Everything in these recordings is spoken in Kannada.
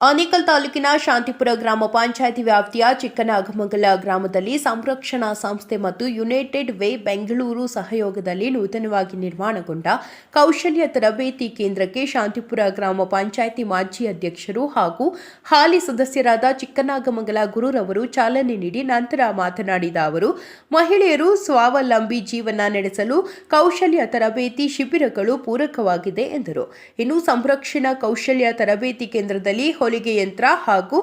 ಆನೇಕಲ್ ತಾಲೂಕಿನ ಶಾಂತಿಪುರ ಗ್ರಾಮ ಪಂಚಾಯಿತಿ ವ್ಯಾಪ್ತಿಯ ಚಿಕ್ಕನಾಗಮಂಗಲ ಗ್ರಾಮದಲ್ಲಿ ಸಂರಕ್ಷಣಾ ಸಂಸ್ಥೆ ಮತ್ತು ಯುನೈಟೆಡ್ ವೇ ಬೆಂಗಳೂರು ಸಹಯೋಗದಲ್ಲಿ ನೂತನವಾಗಿ ನಿರ್ಮಾಣಗೊಂಡ ಕೌಶಲ್ಯ ತರಬೇತಿ ಕೇಂದ್ರಕ್ಕೆ ಶಾಂತಿಪುರ ಗ್ರಾಮ ಪಂಚಾಯಿತಿ ಮಾಜಿ ಅಧ್ಯಕ್ಷರು ಹಾಗೂ ಹಾಲಿ ಸದಸ್ಯರಾದ ಚಿಕ್ಕನಾಗಮಂಗಲ ಗುರುರವರು ಚಾಲನೆ ನೀಡಿ ನಂತರ ಮಾತನಾಡಿದ ಅವರು, ಮಹಿಳೆಯರು ಸ್ವಾವಲಂಬಿ ಜೀವನ ನಡೆಸಲು ಕೌಶಲ್ಯ ತರಬೇತಿ ಶಿಬಿರಗಳು ಪೂರಕವಾಗಿದೆ ಎಂದರು. ಇನ್ನು ಸಂರಕ್ಷಣಾ ಕೌಶಲ್ಯ ತರಬೇತಿ ಕೇಂದ್ರದಲ್ಲಿ ಹೊಲಿಗೆ ಯಂತ್ರ ಹಾಗೂ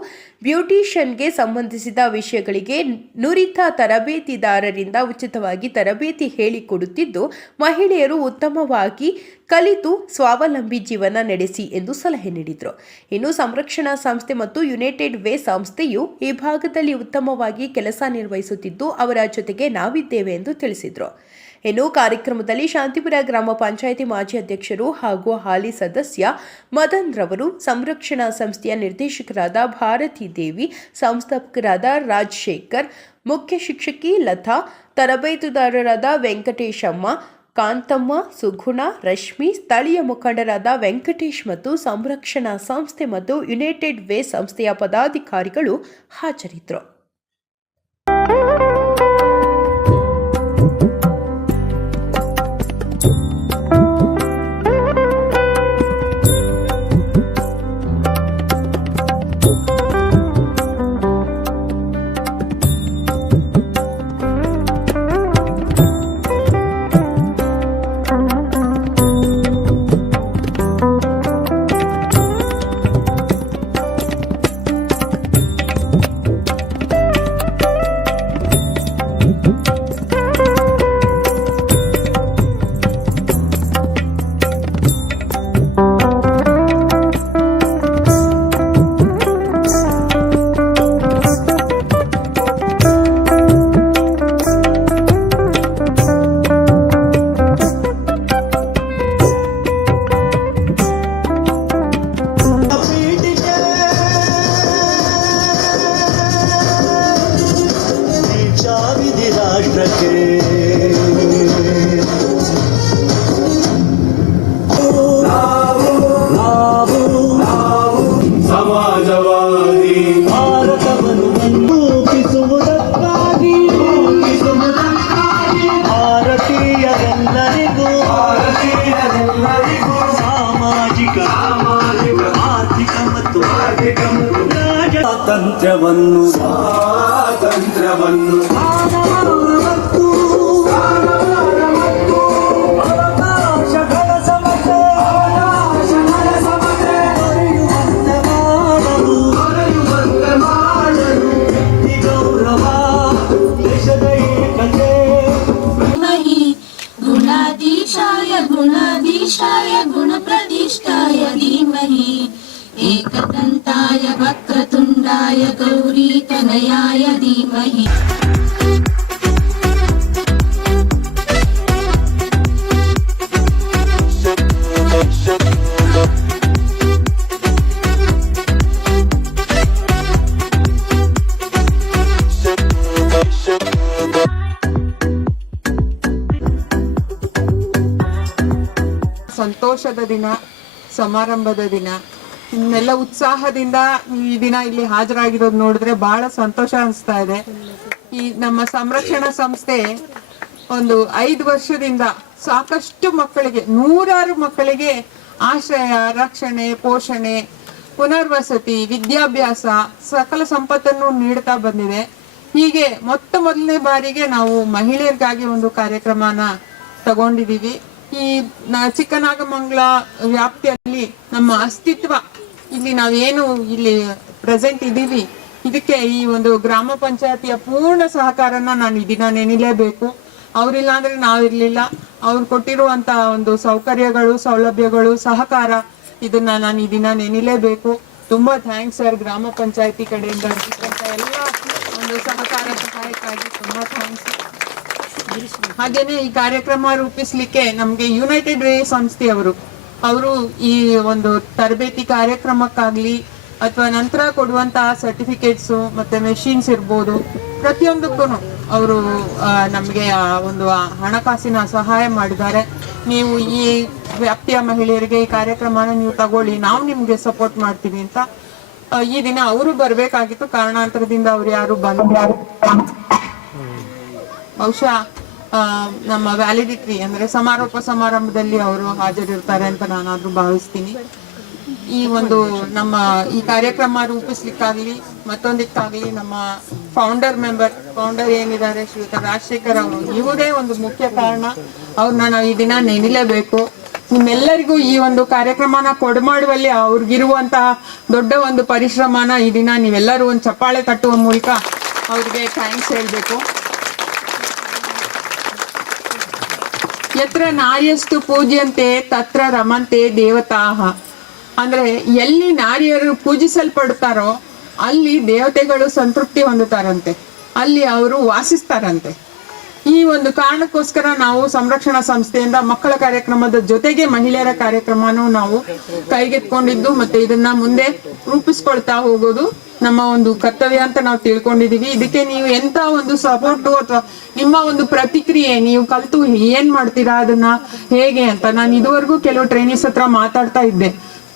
ಬ್ಯೂಟಿಷಿಯನ್ಗೆ ಸಂಬಂಧಿಸಿದ ವಿಷಯಗಳಿಗೆ ನುರಿತ ತರಬೇತಿದಾರರಿಂದ ಉಚಿತವಾಗಿ ತರಬೇತಿ ಹೇಳಿಕೊಡುತ್ತಿದ್ದು, ಮಹಿಳೆಯರು ಉತ್ತಮವಾಗಿ ಕಲಿತು ಸ್ವಾವಲಂಬಿ ಜೀವನ ನಡೆಸಿ ಎಂದು ಸಲಹೆ ನೀಡಿದರು. ಇನ್ನು ಸಂರಕ್ಷಣಾ ಸಂಸ್ಥೆ ಮತ್ತು ಯುನೈಟೆಡ್ ವೇ ಸಂಸ್ಥೆಯು ಈ ಭಾಗದಲ್ಲಿ ಉತ್ತಮವಾಗಿ ಕೆಲಸ ನಿರ್ವಹಿಸುತ್ತಿದ್ದು, ಅವರ ಜೊತೆಗೆ ನಾವಿದ್ದೇವೆ ಎಂದು ತಿಳಿಸಿದರು. ಇನ್ನು ಕಾರ್ಯಕ್ರಮದಲ್ಲಿ ಶಾಂತಿಪುರ ಗ್ರಾಮ ಪಂಚಾಯಿತಿ ಮಾಜಿ ಅಧ್ಯಕ್ಷರು ಹಾಗೂ ಹಾಲಿ ಸದಸ್ಯ ಮದನ್ ರವರು, ಸಂರಕ್ಷಣಾ ಸಂಸ್ಥೆಯ ನಿರ್ದೇಶಕರಾದ ಭಾರತಿ ದೇವಿ, ಸಂಸ್ಥಾಪಕರಾದ ರಾಜಶೇಖರ್, ಮುಖ್ಯ ಶಿಕ್ಷಕಿ ಲತಾ, ತರಬೇತುದಾರರಾದ ವೆಂಕಟೇಶಮ್ಮ, ಕಾಂತಮ್ಮ, ಸುಗುಣ, ರಶ್ಮಿ, ಸ್ಥಳೀಯ ಮುಖಂಡರಾದ ವೆಂಕಟೇಶ್ ಮತ್ತು ಸಂರಕ್ಷಣಾ ಸಂಸ್ಥೆ ಮತ್ತು ಯುನೈಟೆಡ್ ವೇ ಸಂಸ್ಥೆಯ ಪದಾಧಿಕಾರಿಗಳು ಹಾಜರಿದ್ದರು. ಸಮಾಜವಾದಿ ಭಾರತವನ್ನು ರೂಪಿಸುವುದಕ್ಕಾಗಿ ಭಾರತೀಯರೆಲ್ಲರಿಗೂ ಸಾಮಾಜಿಕ ಆರ್ಥಿಕ ಮತ್ತು ಸ್ವಾತಂತ್ರ್ಯವನ್ನು गुणाधीशाय गुणप्रदिष्टाय धीमहि एकदन्ताय वक्रतुण्डाय गौरीतनयाय धीमहि. ಸಂತೋಷದ ದಿನ, ಸಮಾರಂಭದ ದಿನ, ಇನ್ನೆಲ್ಲ ಉತ್ಸಾಹದಿಂದ ಈ ದಿನ ಇಲ್ಲಿ ಹಾಜರಾಗಿರೋದು ನೋಡಿದ್ರೆ ಬಹಳ ಸಂತೋಷ ಅನಿಸ್ತಾ ಇದೆ. ಈ ನಮ್ಮ ಸಂರಕ್ಷಣಾ ಸಂಸ್ಥೆ ಒಂದು 5 ವರ್ಷದಿಂದ ಸಾಕಷ್ಟು ಮಕ್ಕಳಿಗೆ, 100 ಮಕ್ಕಳಿಗೆ ಆಶ್ರಯ, ರಕ್ಷಣೆ, ಪೋಷಣೆ, ಪುನರ್ವಸತಿ, ವಿದ್ಯಾಭ್ಯಾಸ ಸಕಲ ಸಂಪತ್ತನ್ನು ನೀಡ್ತಾ ಬಂದಿದೆ. ಹೀಗೆ ಮೊದಲನೇ ಬಾರಿಗೆ ನಾವು ಮಹಿಳೆಯರಿಗಾಗಿ ಒಂದು ಕಾರ್ಯಕ್ರಮನ ತಗೊಂಡಿದೀವಿ. ಈ ಚಿಕ್ಕನಾಗಮಂಗಲ ವ್ಯಾಪ್ತಿಯಲ್ಲಿ ನಮ್ಮ ಅಸ್ತಿತ್ವ, ಇಲ್ಲಿ ನಾವೇನು ಇಲ್ಲಿ ಪ್ರೆಸೆಂಟ್ ಇದ್ದೀವಿ, ಇದಕ್ಕೆ ಈ ಒಂದು ಗ್ರಾಮ ಪಂಚಾಯತಿಯ ಪೂರ್ಣ ಸಹಕಾರನ ನಾನು ಈ ದಿನ ನೆನಿಲೇಬೇಕು. ಅವ್ರಿಲ್ಲ ಅಂದ್ರೆ ನಾವಿರ್ಲಿಲ್ಲ. ಅವ್ರು ಕೊಟ್ಟಿರುವಂತ ಒಂದು ಸೌಕರ್ಯಗಳು, ಸೌಲಭ್ಯಗಳು, ಸಹಕಾರ, ಇದನ್ನ ನಾನು ಈ ದಿನ ನೆನಿಲೇಬೇಕು. ತುಂಬಾ ಥ್ಯಾಂಕ್ಸ್ ಸರ್, ಗ್ರಾಮ ಪಂಚಾಯತಿ ಕಡೆಯಿಂದ ಎಲ್ಲ ಒಂದು ಸಹಾಯಕ್ಕಾಗಿ ತುಂಬಾ ಥ್ಯಾಂಕ್ಸ್. ಹಾಗೇನೆ ಈ ಕಾರ್ಯಕ್ರಮ ರೂಪಿಸ್ಲಿಕ್ಕೆ ನಮ್ಗೆ ಯುನೈಟೆಡ್ ವೇ ಸಂಸ್ಥೆಯವರು ಈ ಒಂದು ತರಬೇತಿ ಕಾರ್ಯಕ್ರಮಕ್ಕಾಗ್ಲಿ ಅಥವಾ ನಂತರ ಕೊಡುವಂತಹ ಸರ್ಟಿಫಿಕೇಟ್ಸ್ ಮತ್ತೆ ಮೆಷಿನ್ಸ್ ಇರ್ಬೋದು, ಪ್ರತಿಯೊಂದಕ್ಕೂ ಅವರು ನಮಗೆ ಒಂದು ಹಣಕಾಸಿನ ಸಹಾಯ ಮಾಡಿದ್ದಾರೆ. ನೀವು ಈ ವ್ಯಾಪ್ತಿಯ ಮಹಿಳೆಯರಿಗೆ ಈ ಕಾರ್ಯಕ್ರಮನ ನೀವು ತಗೊಳ್ಳಿ, ನಾವು ನಿಮ್ಗೆ ಸಪೋರ್ಟ್ ಮಾಡ್ತೀವಿ ಅಂತ ಈ ದಿನ ಅವರು ಬರ್ಬೇಕಾಗಿತ್ತು, ಕಾರಣಾಂತರದಿಂದ ಅವ್ರು ಯಾರು ಬಹುಶಃ ನಮ್ಮ ವ್ಯಾಲಿಡಿಟಿ ಅಂದ್ರೆ ಸಮಾರೋಪ ಸಮಾರಂಭದಲ್ಲಿ ಅವರು ಹಾಜರಿರ್ತಾರೆ ಅಂತ ನಾನಾದ್ರೂ ಭಾವಿಸ್ತೀನಿ. ಈ ಒಂದು ನಮ್ಮ ಈ ಕಾರ್ಯಕ್ರಮ ರೂಪಿಸ್ಲಿಕ್ಕಾಗ್ಲಿ ಮತ್ತೊಂದಕ್ಕಾಗ್ಲಿ ನಮ್ಮ ಫೌಂಡರ್ ಏನಿದ್ದಾರೆ ಶ್ರೀಯುತ ರಾಜಶೇಖರ್ ಅವರು, ಇವರೇ ಒಂದು ಮುಖ್ಯ ಕಾರಣ. ಅವ್ರನ್ನ ನಾವು ಈ ದಿನ ನೆನಲೇಬೇಕು. ನಿಮ್ಮೆಲ್ಲರಿಗೂ ಈ ಒಂದು ಕಾರ್ಯಕ್ರಮನ ಕೊಡಮಾಡುವಲ್ಲಿ ಅವ್ರಿಗಿರುವಂತಹ ದೊಡ್ಡ ಒಂದು ಪರಿಶ್ರಮನ ಈ ದಿನ ನೀವೆಲ್ಲರೂ ಒಂದು ಚಪ್ಪಾಳೆ ತಟ್ಟುವ ಮೂಲಕ ಅವ್ರಿಗೆ ಥ್ಯಾಂಕ್ಸ್ ಹೇಳ್ಬೇಕು. ಯತ್ರ ನಾರ್ಯಸ್ತು ಪೂಜ್ಯಂತೆ ತತ್ರ ರಮಂತೆ ದೇವತಾಹ. ಅಂದ್ರೆ ಎಲ್ಲಿ ನಾರಿಯರು ಪೂಜಿಸಲ್ಪಡ್ತಾರೋ ಅಲ್ಲಿ ದೇವತೆಗಳು ಸಂತೃಪ್ತಿ ಹೊಂದುತ್ತಾರಂತೆ, ಅಲ್ಲಿ ಅವರು ವಾಸಿಸ್ತಾರಂತೆ. ಈ ಒಂದು ಕಾರಣಕ್ಕೋಸ್ಕರ ನಾವು ಸಂರಕ್ಷಣಾ ಸಂಸ್ಥೆಯಿಂದ ಮಕ್ಕಳ ಕಾರ್ಯಕ್ರಮದ ಜೊತೆಗೆ ಮಹಿಳೆಯರ ಕಾರ್ಯಕ್ರಮನೂ ನಾವು ಕೈಗೆತ್ಕೊಂಡಿದ್ದು ಮತ್ತೆ ಇದನ್ನ ಮುಂದೆ ರೂಪಿಸ್ಕೊಳ್ತಾ ಹೋಗೋದು ನಮ್ಮ ಒಂದು ಕರ್ತವ್ಯ ಅಂತ ನಾವು ತಿಳ್ಕೊಂಡಿದೀವಿ. ಇದಕ್ಕೆ ನೀವು ಎಂತ ಒಂದು ಸಪೋರ್ಟು ಅಥವಾ ನಿಮ್ಮ ಒಂದು ಪ್ರತಿಕ್ರಿಯೆ, ನೀವು ಕಲಿತು ಏನ್ ಮಾಡ್ತೀರಾ ಅದನ್ನ ಹೇಗೆ ಅಂತ ನಾನು ಇದುವರೆಗೂ ಕೆಲವು ಟ್ರೈನೀಸ್ ಹತ್ರ ಮಾತಾಡ್ತಾ ಇದ್ದೆ.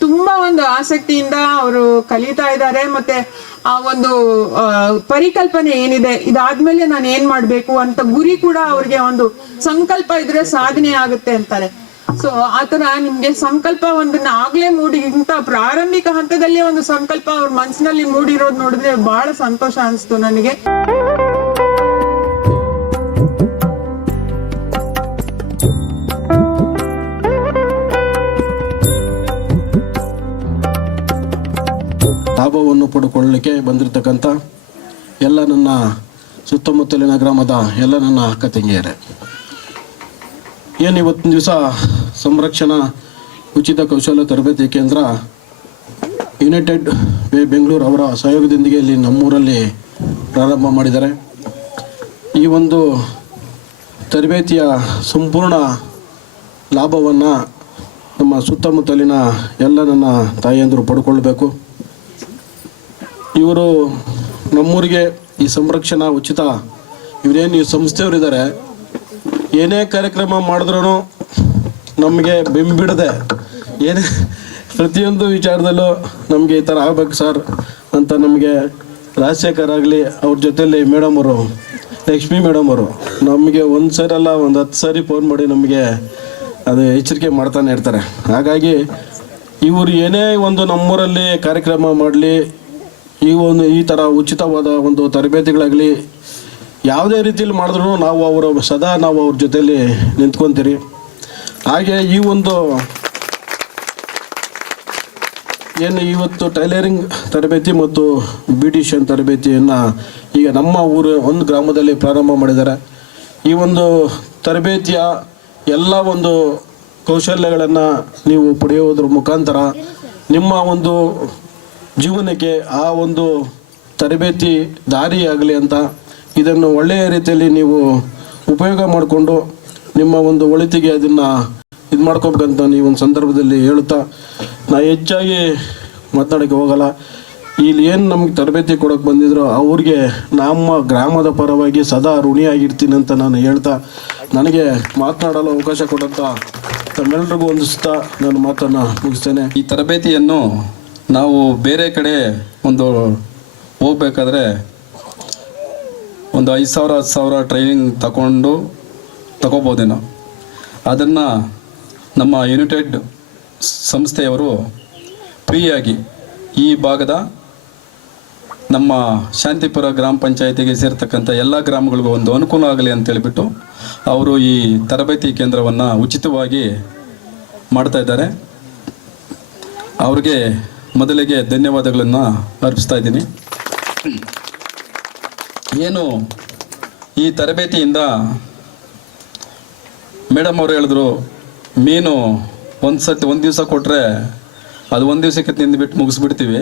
ತುಂಬಾ ಒಂದು ಆಸಕ್ತಿಯಿಂದ ಅವರು ಕಲಿತಾ ಇದ್ದಾರೆ. ಮತ್ತೆ ಆ ಒಂದು ಪರಿಕಲ್ಪನೆ ಏನಿದೆ, ಇದಾದ್ಮೇಲೆ ನಾನು ಏನ್ ಮಾಡ್ಬೇಕು ಅಂತ ಗುರಿ ಕೂಡ ಅವ್ರಿಗೆ ಒಂದು ಸಂಕಲ್ಪ ಇದ್ರೆ ಸಾಧನೆ ಆಗುತ್ತೆ ಅಂತಾರೆ. ಸೊ ಆತರ ನಿಮ್ಗೆ ಸಂಕಲ್ಪ ಒಂದನ್ನ ಆಗ್ಲೇ ಇಂತ ಪ್ರಾರಂಭಿಕ ಹಂತದಲ್ಲೇ ಒಂದು ಸಂಕಲ್ಪ ಅವ್ರ ಮನಸ್ಸಿನಲ್ಲಿ ಮೂಡಿರೋದು ನೋಡಿದ್ರೆ ಬಹಳ ಸಂತೋಷ ಅನಿಸ್ತು ನನಗೆ. ಲಾಭವನ್ನು ಪಡ್ಕೊಳ್ಳಲಿಕ್ಕೆ ಬಂದಿರತಕ್ಕಂಥ ಎಲ್ಲ ನನ್ನ ಸುತ್ತಮುತ್ತಲಿನ ಗ್ರಾಮದ ಎಲ್ಲ ನನ್ನ ಅಕ್ಕ ತಂಗಿಯರೇ, ಏನು ಇವತ್ತಿನ ದಿವಸ ಸಂರಕ್ಷಣಾ ಉಚಿತ ಕೌಶಲ್ಯ ತರಬೇತಿ ಕೇಂದ್ರ ಯುನೈಟೆಡ್ ವೇ ಬೆಂಗಳೂರು ಅವರ ಸಹಯೋಗದೊಂದಿಗೆ ಇಲ್ಲಿ ನಮ್ಮೂರಲ್ಲಿ ಪ್ರಾರಂಭ ಮಾಡಿದ್ದಾರೆ. ಈ ಒಂದು ತರಬೇತಿಯ ಸಂಪೂರ್ಣ ಲಾಭವನ್ನು ನಮ್ಮ ಸುತ್ತಮುತ್ತಲಿನ ಎಲ್ಲ ನನ್ನ ತಾಯಿಯಂದರು ಪಡ್ಕೊಳ್ಬೇಕು. ಇವರು ನಮ್ಮೂರಿಗೆ ಈ ಸಂರಕ್ಷಣಾ ಉಚಿತ ಇವರೇನು ಈ ಸಂಸ್ಥೆಯವರಿದ್ದಾರೆ, ಏನೇ ಕಾರ್ಯಕ್ರಮ ಮಾಡಿದ್ರೂ ನಮಗೆ ಬೆಂಬಿಡದೆ ಏನೇ ಪ್ರತಿಯೊಂದು ವಿಚಾರದಲ್ಲೂ ನಮಗೆ ಈ ಥರ ಆಗ್ಬೇಕು ಸರ್ ಅಂತ ನಮಗೆ ರಾಜಶೇಖರ್ ಆಗಲಿ ಅವ್ರ ಜೊತೆಯಲ್ಲಿ ಮೇಡಮ್ ಅವರು ಲಕ್ಷ್ಮೀ ಮೇಡಮ್ ಅವರು ನಮಗೆ ಒಂದು ಸರಿ ಅಲ್ಲ ಒಂದು 10 ಸಾರಿ ಫೋನ್ ಮಾಡಿ ನಮಗೆ ಅದು ಎಚ್ಚರಿಕೆ ಮಾಡ್ತಾನೆ ಇರ್ತಾರೆ. ಹಾಗಾಗಿ ಇವರು ಏನೇ ಒಂದು ನಮ್ಮೂರಲ್ಲಿ ಕಾರ್ಯಕ್ರಮ ಮಾಡಲಿ, ಈ ಥರ ಉಚಿತವಾದ ಒಂದು ತರಬೇತಿಗಳಾಗಲಿ ಯಾವುದೇ ರೀತಿಯಲ್ಲಿ ಮಾಡಿದ್ರು ನಾವು ಅವ್ರ ಜೊತೆಯಲ್ಲಿ ನಿಂತ್ಕೊತೀರಿ. ಹಾಗೆ ಈ ಒಂದು ಏನು ಇವತ್ತು ಟೈಲರಿಂಗ್ ತರಬೇತಿ ಮತ್ತು ಬ್ಯೂಟಿಷಿಯನ್ ತರಬೇತಿಯನ್ನು ಈಗ ನಮ್ಮ ಒಂದು ಗ್ರಾಮದಲ್ಲಿ ಪ್ರಾರಂಭ ಮಾಡಿದ್ದಾರೆ. ಈ ಒಂದು ತರಬೇತಿಯ ಎಲ್ಲ ಒಂದು ಕೌಶಲ್ಯಗಳನ್ನು ನೀವು ಪಡೆಯುವುದರ ಮುಖಾಂತರ ನಿಮ್ಮ ಒಂದು ಜೀವನಕ್ಕೆ ಆ ಒಂದು ತರಬೇತಿ ದಾರಿಯಾಗಲಿ ಅಂತ ಇದನ್ನು ಒಳ್ಳೆಯ ರೀತಿಯಲ್ಲಿ ನೀವು ಉಪಯೋಗ ಮಾಡಿಕೊಂಡು ನಿಮ್ಮ ಒಂದು ಒಳಿತಿಗೆ ಅದನ್ನು ಇದು ಮಾಡ್ಕೋಬೇಕಂತ ನೀವು ಒಂದು ಸಂದರ್ಭದಲ್ಲಿ ಹೇಳುತ್ತಾ ನಾನು ಹೆಚ್ಚಾಗಿ ಮಾತನಾಡೋಕ್ಕೆ ಹೋಗಲ್ಲ. ಇಲ್ಲಿ ಏನು ನಮ್ಗೆ ತರಬೇತಿ ಕೊಡೋಕೆ ಬಂದಿದ್ರು ಅವ್ರಿಗೆ ನಮ್ಮ ಗ್ರಾಮದ ಪರವಾಗಿ ಸದಾ ಋಣಿಯಾಗಿರ್ತೀನಿ ಅಂತ ನಾನು ಹೇಳ್ತಾ ನನಗೆ ಮಾತನಾಡಲು ಅವಕಾಶ ಕೊಡಂತ ತಮ್ಮೆಲ್ಲರಿಗೂ ಹೊಂದಿಸ್ತಾ ನಾನು ಮಾತನ್ನು ಮುಗಿಸ್ತೇನೆ. ಈ ತರಬೇತಿಯನ್ನು ನಾವು ಬೇರೆ ಕಡೆ ಒಂದು ಹೋಗ್ಬೇಕಾದ್ರೆ ಒಂದು 5,000 10,000 ಟ್ರೈನಿಂಗ್ ತಗೋಬೋದೇನೋ. ಅದನ್ನು ನಮ್ಮ ಯುನೈಟೆಡ್ ಸಂಸ್ಥೆಯವರು ಫ್ರೀಯಾಗಿ ಈ ಭಾಗದ ನಮ್ಮ ಶಾಂತಿಪುರ ಗ್ರಾಮ ಪಂಚಾಯತಿಗೆ ಸೇರ್ತಕ್ಕಂಥ ಎಲ್ಲ ಗ್ರಾಮಗಳಿಗೂ ಒಂದು ಅನುಕೂಲ ಆಗಲಿ ಅಂತೇಳಿಬಿಟ್ಟು ಅವರು ಈ ತರಬೇತಿ ಕೇಂದ್ರವನ್ನು ಉಚಿತವಾಗಿ ಮಾಡ್ತಾ ಇದ್ದಾರೆ. ಅವ್ರಿಗೆ ಮೊದಲಿಗೆ ಧನ್ಯವಾದಗಳನ್ನು ಅರ್ಪಿಸ್ತಾ ಇದ್ದೀನಿ. ಏನು ಈ ತರಬೇತಿಯಿಂದ ಮೇಡಮ್ ಅವರು ಹೇಳಿದ್ರು, ಮೀನು ಒಂದು ದಿವಸ ಕೊಟ್ಟರೆ ಅದು ಒಂದು ದಿವಸಕ್ಕೆ ತಿಂದುಬಿಟ್ಟು ಮುಗಿಸ್ಬಿಡ್ತೀವಿ.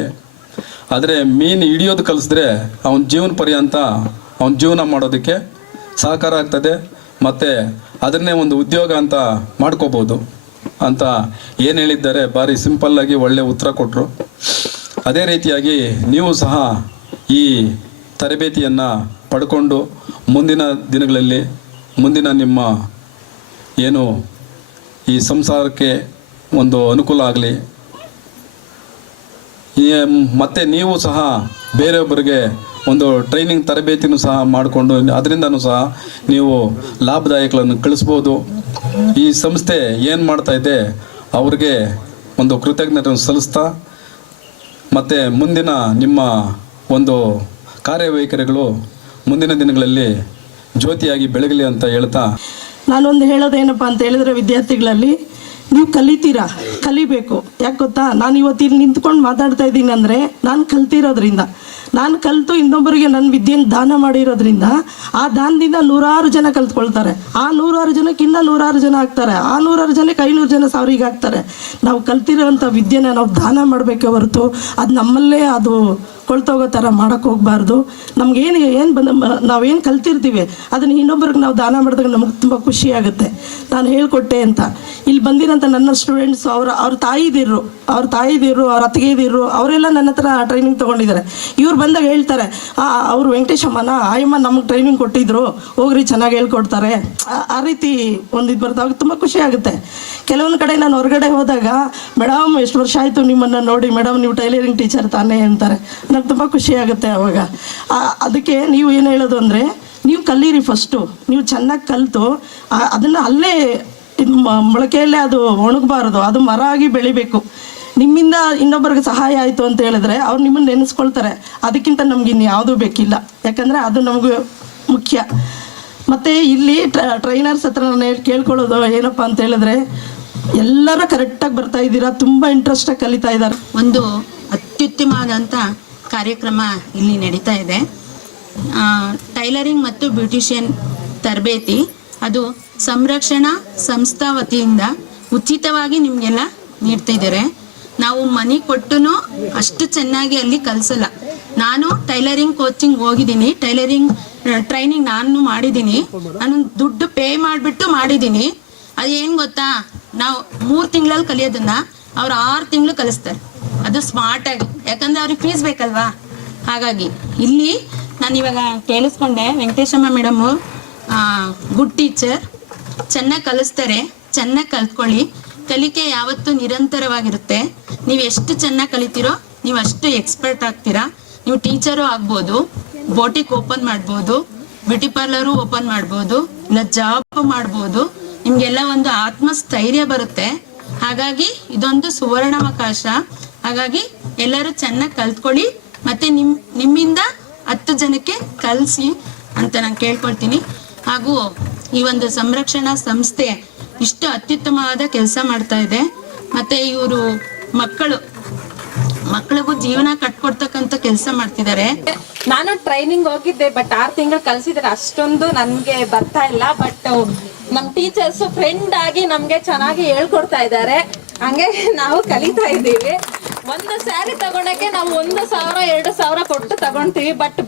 ಆದರೆ ಮೀನು ಹಿಡಿಯೋದು ಕಲಿಸಿದ್ರೆ ಅವನ ಜೀವನ ಪರ್ಯಂತ ಅವನ ಜೀವನ ಮಾಡೋದಕ್ಕೆ ಸಹಕಾರ ಆಗ್ತದೆ, ಮತ್ತು ಅದನ್ನೇ ಒಂದು ಉದ್ಯೋಗ ಅಂತ ಮಾಡ್ಕೋಬೋದು ಅಂತ ಏನು ಹೇಳಿದ್ದಾರೆ. ಭಾರಿ ಸಿಂಪಲ್ಲಾಗಿ ಒಳ್ಳೆ ಉತ್ತರ ಕೊಟ್ಟರು. ಅದೇ ರೀತಿಯಾಗಿ ನೀವು ಸಹ ಈ ತರಬೇತಿಯನ್ನು ಪಡ್ಕೊಂಡು ಮುಂದಿನ ದಿನಗಳಲ್ಲಿ ಮುಂದಿನ ನಿಮ್ಮ ಏನು ಈ ಸಂಸಾರಕ್ಕೆ ಒಂದು ಅನುಕೂಲ ಆಗಲಿ, ಮತ್ತು ನೀವು ಸಹ ಬೇರೆಯೊಬ್ಬರಿಗೆ ಒಂದು ಟ್ರೈನಿಂಗ್ ತರಬೇತಿನೂ ಸಹ ಮಾಡಿಕೊಂಡು ಅದರಿಂದನೂ ಸಹ ನೀವು ಲಾಭದಾಯಕಗಳನ್ನು ಕಳಿಸ್ಬೋದು. ಈ ಸಂಸ್ಥೆ ಏನು ಮಾಡ್ತಾ ಇದೆ ಅವ್ರಿಗೆ ಒಂದು ಕೃತಜ್ಞತೆಯನ್ನು ಸಲ್ಲಿಸ್ತಾ ಮತ್ತು ಮುಂದಿನ ನಿಮ್ಮ ಒಂದು ಕಾರ್ಯವೈಖರಿಗಳು ಮುಂದಿನ ದಿನಗಳಲ್ಲಿ ಜ್ಯೋತಿಯಾಗಿ ಬೆಳಗಲಿ ಅಂತ ಹೇಳ್ತಾ, ನಾನೊಂದು ಹೇಳೋದೇನಪ್ಪ ಅಂತ ಹೇಳಿದ್ರೆ, ವಿದ್ಯಾರ್ಥಿಗಳಲ್ಲಿ ನೀವು ಕಲಿಬೇಕು. ಯಾಕೆ ಗೊತ್ತಾ, ನಾನು ಇವತ್ತು ಇಲ್ಲಿ ನಿಂತ್ಕೊಂಡು ಮಾತಾಡ್ತಾ ಇದ್ದೀನಿ ಅಂದರೆ ನಾನು ಕಲ್ತಿರೋದ್ರಿಂದ, ನಾನು ಕಲಿತು ಇನ್ನೊಬ್ಬರಿಗೆ ನನ್ನ ವಿದ್ಯೆಯನ್ನು ದಾನ ಮಾಡಿರೋದ್ರಿಂದ ಆ ದಾನದಿಂದ 100 ಜನ ಕಲ್ತ್ಕೊಳ್ತಾರೆ. ಆ 100 ಜನಕ್ಕಿಂತ 100 ಜನ ಆಗ್ತಾರೆ. ಆ 100 ಜನಕ್ಕೆ 500 ಜನ 1000 ಆಗ್ತಾರೆ. ನಾವು ಕಲ್ತಿರೋಂಥ ವಿದ್ಯೆನ ನಾವು ದಾನ ಮಾಡಬೇಕೆ ಹೊರತು ಅದು ನಮ್ಮಲ್ಲೇ ಅದು ಕೊಳ್ತೋಗೋ ಥರ ಮಾಡೋಕ್ಕೆ ಹೋಗಬಾರ್ದು. ನಮಗೇನು ನಾವೇನು ಕಲ್ತಿರ್ತೀವಿ ಅದನ್ನು ಇನ್ನೊಬ್ಬರಿಗೆ ನಾವು ದಾನ ಮಾಡಿದಾಗ ನಮಗೆ ತುಂಬ ಖುಷಿಯಾಗುತ್ತೆ. ನಾನು ಹೇಳ್ಕೊಟ್ಟೆ ಅಂತ ಇಲ್ಲಿ ಬಂದಿರೋಂಥ ನನ್ನ ಸ್ಟೂಡೆಂಟ್ಸು ಅವ್ರ ತಾಯಿದಿರು, ಅವ್ರ ಅತ್ತಿಗೆದಿರು ಅವರೆಲ್ಲ ನನ್ನ ಹತ್ರ ಟ್ರೈನಿಂಗ್ ತೊಗೊಂಡಿದ್ದಾರೆ. ಇವ್ರು ಬಂದಾಗ ಹೇಳ್ತಾರೆ, ಅವರು ವೆಂಕಟೇಶಮ್ಮನ ಆಯಮ್ಮ ನಮಗೆ ಟ್ರೈನಿಂಗ್ ಕೊಟ್ಟಿದ್ರು, ಹೋಗ್ರಿ ಚೆನ್ನಾಗಿ ಹೇಳ್ಕೊಡ್ತಾರೆ. ಆ ರೀತಿ ಒಂದು ಇದು ಬರ್ತಾವಾಗ ತುಂಬ ಖುಷಿ ಆಗುತ್ತೆ. ಕೆಲವೊಂದು ಕಡೆ ನಾನು ಹೊರಗಡೆ ಹೋದಾಗ, ಮೇಡಮ್ ಎಷ್ಟು ವರ್ಷ ಆಯಿತು ನಿಮ್ಮನ್ನು ನೋಡಿ, ಮೇಡಮ್ ನೀವು ಟೈಲರಿಂಗ್ ಟೀಚರ್ ತಾನೇ ಅಂತಾರೆ. ನನಗೆ ತುಂಬ ಖುಷಿ ಆಗುತ್ತೆ ಅವಾಗ. ಅದಕ್ಕೆ ನೀವು ಏನು ಹೇಳೋದು ಅಂದರೆ, ನೀವು ಕಲೀರಿ ಫಸ್ಟು. ನೀವು ಚೆನ್ನಾಗಿ ಕಲಿತು ಅದನ್ನು ಅಲ್ಲೇ ಮೊಳಕೆಯಲ್ಲೇ ಅದು ಒಣಗಬಾರ್ದು, ಅದು ಮರ ಆಗಿ ಬೆಳಿಬೇಕು. ನಿಮ್ಮಿಂದ ಇನ್ನೊಬ್ಬರಿಗೆ ಸಹಾಯ ಆಯಿತು ಅಂತ ಹೇಳಿದ್ರೆ ಅವ್ರು ನಿಮ್ಮನ್ನು ನೆನೆಸ್ಕೊಳ್ತಾರೆ. ಅದಕ್ಕಿಂತ ನಮ್ಗೆ ಇನ್ನು ಯಾವುದೂ ಬೇಕಿಲ್ಲ, ಯಾಕಂದರೆ ಅದು ನಮಗೂ ಮುಖ್ಯ. ಮತ್ತು ಇಲ್ಲಿ ಟ್ರೈನರ್ಸ್ ಹತ್ರ ನಾನು ಕೇಳ್ಕೊಳ್ಳೋದು ಏನಪ್ಪ ಅಂತ ಹೇಳಿದ್ರೆ, ಎಲ್ಲರೂ ಕರೆಕ್ಟಾಗಿ ಬರ್ತಾ ಇದ್ದೀರಾ, ತುಂಬ ಇಂಟ್ರೆಸ್ಟಾಗಿ ಕಲಿತಾ ಇದ್ದಾರೆ. ಒಂದು ಅತ್ಯುತ್ತಮವಾದಂಥ ಕಾರ್ಯಕ್ರಮ ಇಲ್ಲಿ ನಡೀತಾ ಇದೆ. ಟೈಲರಿಂಗ್ ಮತ್ತು ಬ್ಯೂಟಿಷಿಯನ್ ತರಬೇತಿ ಅದು ಸಂರಕ್ಷಣಾ ಸಂಸ್ಥಾ ವತಿಯಿಂದ ಉಚಿತವಾಗಿ ನಿಮಗೆಲ್ಲ ನೀಡ್ತಿದ್ದಾರೆ. ನಾವು ಮನಿ ಕೊಟ್ಟು ಅಷ್ಟು ಚೆನ್ನಾಗಿ ಅಲ್ಲಿ ಕಲಿಸಲ್ಲ. ನಾನು ಟೈಲರಿಂಗ್ ಕೋಚಿಂಗ್ ಹೋಗಿದ್ದೀನಿ, ಟೈಲರಿಂಗ್ ಟ್ರೈನಿಂಗ್ ನಾನು ಮಾಡಿದ್ದೀನಿ. ನಾನು ದುಡ್ಡು ಪೇ ಮಾಡಿಬಿಟ್ಟು ಮಾಡಿದ್ದೀನಿ. ಅದು ಏನು ಗೊತ್ತಾ, ನಾವು 3 ತಿಂಗಳಲ್ಲಿ ಕಲಿಯೋದನ್ನ ಅವ್ರು 6 ತಿಂಗಳು ಕಲಿಸ್ತಾರೆ. ಅದು ಸ್ಮಾರ್ಟಾಗಿ, ಯಾಕಂದರೆ ಅವ್ರಿಗೆ ಫೀಸ್ ಬೇಕಲ್ವಾ. ಹಾಗಾಗಿ ಇಲ್ಲಿ ನಾನು ಇವಾಗ ಕೇಳಿಸ್ಕೊಂಡೆ, ವೆಂಕಟೇಶಮ್ಮ ಮೇಡಮು ಗುಡ್ ಟೀಚರ್, ಚೆನ್ನಾಗಿ ಕಲಿಸ್ತಾರೆ. ಚೆನ್ನಾಗಿ ಕಲ್ತ್ಕೊಳ್ಳಿ. ಕಲಿಕೆ ಯಾವತ್ತೂ ನಿರಂತರವಾಗಿರುತ್ತೆ. ನೀವು ಎಷ್ಟು ಚೆನ್ನಾಗಿ ಕಲಿತೀರೋ ನೀವು ಅಷ್ಟು ಎಕ್ಸ್ಪರ್ಟ್ ಆಗ್ತೀರಾ. ನೀವು ಟೀಚರು ಆಗ್ಬೋದು, ಬೋಟಿಕ್ ಓಪನ್ ಮಾಡ್ಬೋದು, ಬ್ಯೂಟಿ ಪಾರ್ಲರು ಓಪನ್ ಮಾಡ್ಬೋದು, ಇಲ್ಲ ಜಾಬ್ ಮಾಡ್ಬೋದು. ನಿಮಗೆಲ್ಲ ಒಂದು ಆತ್ಮಸ್ಥೈರ್ಯ ಬರುತ್ತೆ. ಹಾಗಾಗಿ ಇದೊಂದು ಸುವರ್ಣಾವಕಾಶ. ಹಾಗಾಗಿ ಎಲ್ಲರೂ ಚೆನ್ನಾಗಿ ಕಲ್ತ್ಕೊಳ್ಳಿ, ಮತ್ತು ನಿಮ್ಮಿಂದ 10 ಜನಕ್ಕೆ ಕಲಿಸಿ ಅಂತ ನಾನು ಕೇಳ್ಕೊಳ್ತೀನಿ. ಹಾಗೂ ಈ ಒಂದು ಸಂರಕ್ಷಣಾ ಸಂಸ್ಥೆ ಇಷ್ಟು ಅತ್ಯುತ್ತಮವಾದ ಕೆಲಸ ಮಾಡ್ತಾ ಇದೆ. ಮತ್ತು ಇವರು ಮಕ್ಕಳಿಗೂ ಜೀವನ ಕಟ್ಕೊಡ್ತಕ್ಕಂಥ ಕೆಲಸ ಮಾಡ್ತಿದ್ದಾರೆ. ನಾನು ಟ್ರೈನಿಂಗ್ ಹೋಗಿದ್ದೆ, ಬಟ್ 6 ತಿಂಗಳು ಕಲಿಸಿದ್ರೆ ಅಷ್ಟೊಂದು ನನಗೆ ಬರ್ತಾ ಇಲ್ಲ. ಬಟ್ ನಮ್ಮ ಟೀಚರ್ಸ್ ಫ್ರೆಂಡ್ ಆಗಿ ನಮಗೆ ಚೆನ್ನಾಗಿ ಹೇಳ್ಕೊಡ್ತಾ ಇದ್ದಾರೆ. ಹಂಗೆ ನಾವು ಕಲಿತಾ ಇದ್ದೀವಿ. ಒಂದು ಸ್ಯಾರಿ ತಗೊಳಕ್ಕೆ ನಾವು 1,000 2,000 ಕೊಟ್ಟು ತಗೊಂತೀವಿ. ಬಟ್